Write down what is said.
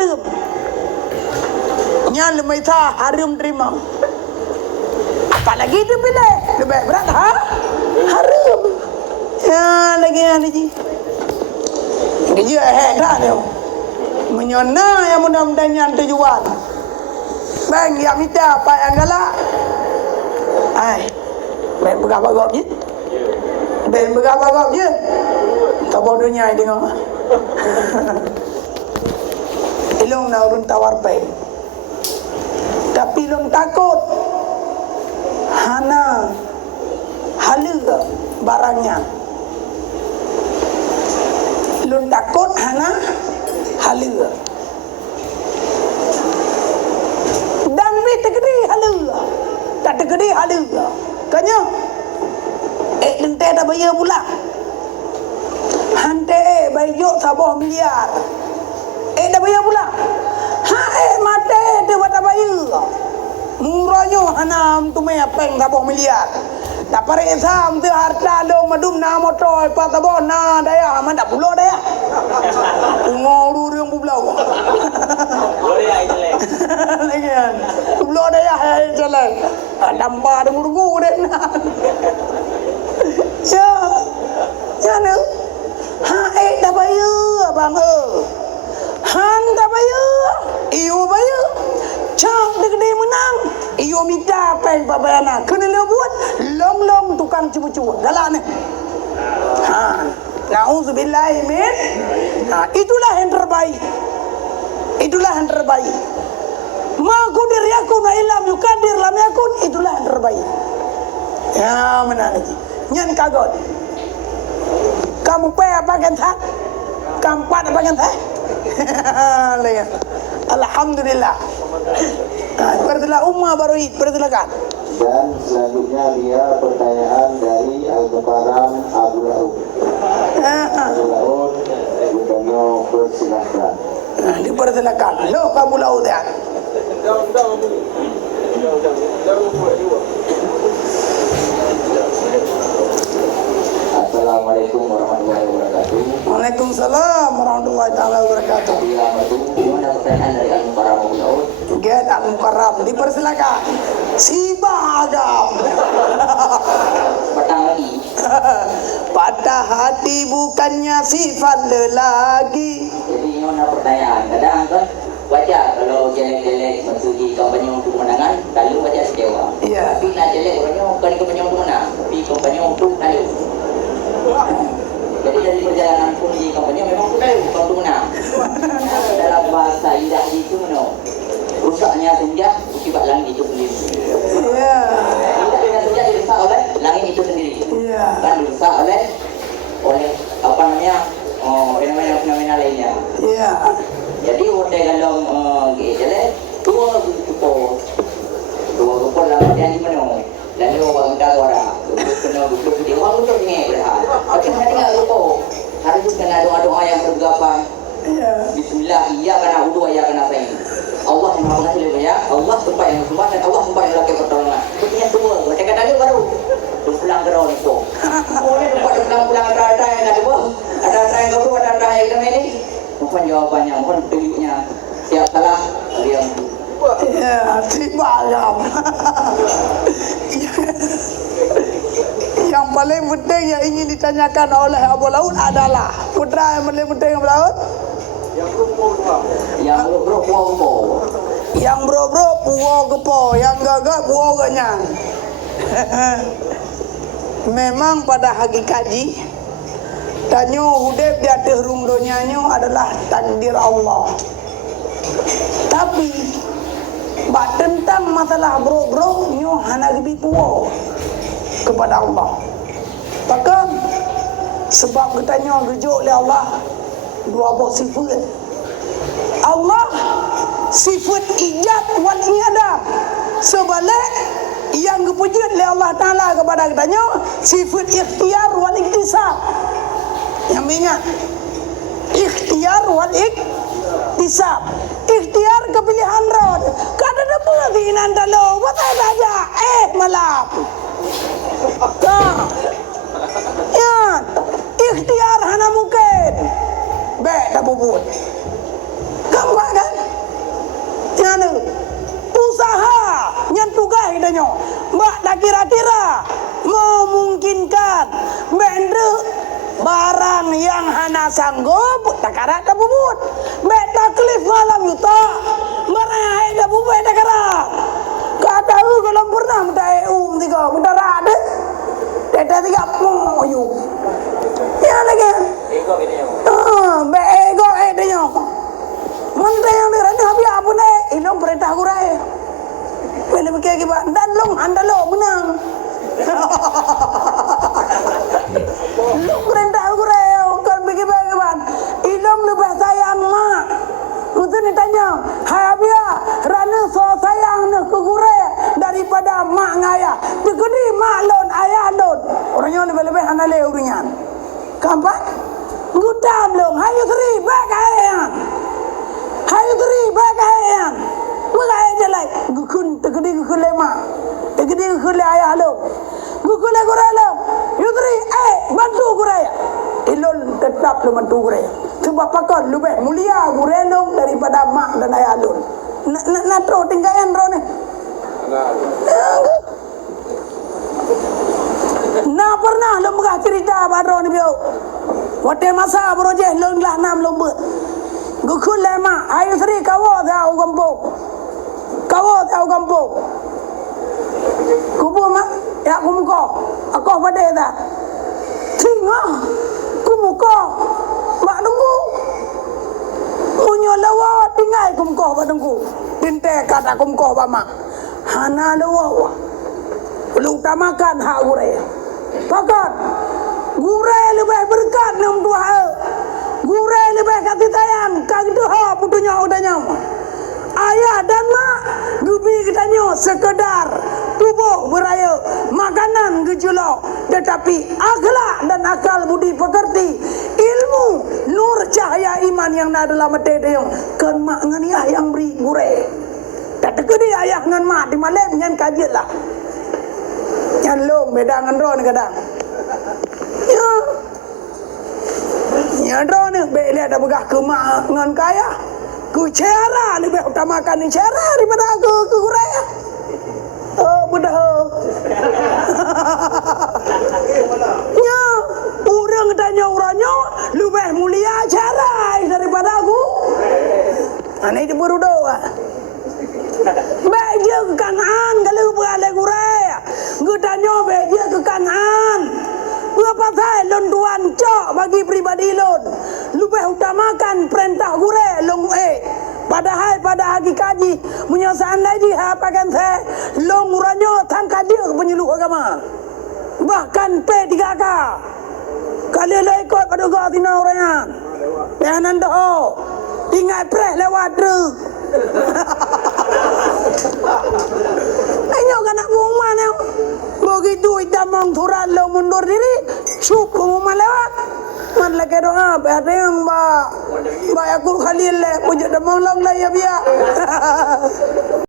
harum. Nya lemai tha harum terima. Apalagi dia pilih lebih berat harum. Ya lagi ni dia dah ni. Menyona yang mudah-mudahan yang tujuan. Bang yang minta apa yang galak. Ai. Ben berapa je? Ben berapa je? Tak bodohnya tengok. Ilong nak urun tawar pen. Tapi long takut. Hana halu barangnya. Long takut hana halu. Dan we tegedi halu. Tak tegedi halu. Kanya lente dah bayar pula. Hante bayar sabah miliar. Dah bayar pula. Mate dia buat bayar. Murahnya hanam tu me apeng sabah miliar. Tak pare sam tu harta lo madum na motor pa sabah na daya mana pulau daya. Nguru yang pulau. Pulau daya jelek. Lagi kan. Pulau daya jelek. Damba ada murgu deh. Ya ni. Dah bayar abang Han dah bayar. Iyo bayar. Cak dia menang. Iyo minta pen babayana. Kena dia buat long tukang cubu-cubu. Galak ni. Na'udzubillah min. Itulah yang terbaik. Itulah yang terbaik. Ma kudir yakun wa illam yukadir lam yakun. Itulah yang terbaik. Ya mana lagi. Nyan kagot. Kamu apa kan tak? Kamu apa kan tak? Alhamdulillah. Pertelah ummah baru pertelakan. Dan selanjutnya dia pertanyaan dari Al-Mukarram Abu Laud. Abu Laud bertanya persilahkan. Dipersilakan. Lo Abu Laud ya. Assalamualaikum warahmatullahi wabarakatuh. Waalaikumsalam warahmatullahi taala wabarakatuh. Gimana pertanyaan dari Al-Mukarram Abu Laud? Get Al-Mukarram dipersilakan. Si Bagam. Petang lagi. Patah hati bukannya sifat lelaki. Jadi ini ada pertanyaan. Kadang kan wajar kalau jelek-jelek mencuri kampanye untuk kemenangan, lalu wajar kecewa. Ya. Tapi nak jelek orangnya bukan kampanye untuk menang, tapi kampanye untuk lalu. Jadi dari perjalanan pun di kampanye memang untuk lalu, bukan untuk menang. Dalam bahasa Indah itu menang. Rusaknya senja akibat langit itu sendiri. Ya. Tidak dengan senja dirusak oleh langit itu sendiri. Ya. Kan dirusak oleh apa namanya fenomena lainnya. Ya. Jadi hotel dalam jelek dua kupon dalam dia di mana? Lalu orang minta suara, kena duduk di orang duduk ni berhal. Tapi mana tinggal kupon? Harus kena doa-doa yang bergabung. Bismillah, iya kena wudu, iya kena saing. Allah yang maha pengasih ya. Allah sumpah yang sembah dan Allah sumpah yang laki pertolongan. Sepertinya semua. Baca kata dia baru. Pulang ke orang itu. Boleh lupa pulang ada yang ada buah. Ada yang baru, ada yang kita ini. Mohon jawabannya, mohon petunjuknya. Siap salah, diam. Ya, tiba jam. Yang paling penting yang ingin ditanyakan oleh Abu Laud adalah putra yang paling penting Abu Laud. Yang bro puo. Yang bro puo kepo, yang gagak puo kenyang. Memang pada hakikatnya tanyo hudep di atas rum dunianya adalah takdir Allah. Tapi bak tentang masalah bro nyo hana lebih puo kepada Allah. Bahkan sebab katanya rujuk oleh Allah dua buah sifat. Allah sifat ijab wal i'adam. Sebalik yang kepujud oleh Allah Ta'ala kepada katanya sifat ikhtiar wal iktisab. Yang ingat ikhtiar wal iktisab. Ikhtiar kepilihan road. Kada ada pengertian dalam buat aja malam. Ya, ikhtiar hana mungkin. Baik dah bubut. Gampang kan? katanya. Mbak tak kira-kira memungkinkan benda barang yang hana sanggup tak karat tak bubut. Mbak taklif malam yuta. Barang yang hai tak bubut tak karat. Kau tahu kalau pernah minta tiga minta rada. Data tiga moyu. Ya lagi. Ego ini ya. Mbak ego dia. Menteri yang dirana habis apa ni? Ilong perintah kurai. Bila mikir kibat dan long anda lo menang. Long perintah kurai kan mikir kibat. Ilong lebih sayang mak. Untuk ditanya, hai abia, rana so sayang nak kurai daripada mak ngaya. Dekedi mak lon, ayah lon. Orangnya lebih-lebih hanale uringan. Kampak? Gutam long, hayu seri, baik ayam. Hayu teri bagai bagai jelai gukun tegedi gukun lema tegedi gukun le ayah lo gukun le kurai lo yutri bantu kurai ilol tetap lo bantu kurai sebab pakon lu mulia kurai lo daripada mak dan ayah lo na tro tinggalan ro ni na pernah lo megah cerita badro ni bio wate masa projek lo lah nam lo ber gukul lema ayu seri kawo tahu kampung kubu mak ya kumuko aku pada dah tinggal kumuko mak nunggu munyo lawa tinggal kumuko mak nunggu binte kata kumuko mak hana lawa lu utamakan hak gure pakat gure lebih berkat nam dua gure lebih kati tayang kang doa putunya udahnya ayah dan mak gubi kitanya sekedar tubuh beraya makanan gejolak tetapi akhlak dan akal budi pekerti ilmu nur cahaya iman yang ada dalam hati dia kan mak ngan ayah yang beri gure tak tekedi ayah ngan mak di malam ngan kajian lah ngan long beda ngan ron kadang ya nyadro ni beli ada begah ke mak ngan kaya ku cara lebih utamakan ni cara daripada aku ke kuraya oh mudah nya orang tanya orangnya lebih mulia cara daripada aku aneh di buru doa beja ke kanan kalau beralih kuraya gutanya beja ke kanan apa saya lon tuan cok bagi pribadi lon lebih utamakan perintah gure long padahal pada hagi kaji menyosaan lagi apakan saya long uranyo tang kaji penyuluh agama bahkan P3K kali lo ikut pada gua tina orangnya pehanan doh ingat preh lewat druk ayo kanak pengumuman ya begitu itamang turan lo mundur diri syuk pengumuman lewat man lagi doa ada yang mbak aku khalil le pujuk damang lang lah ya biar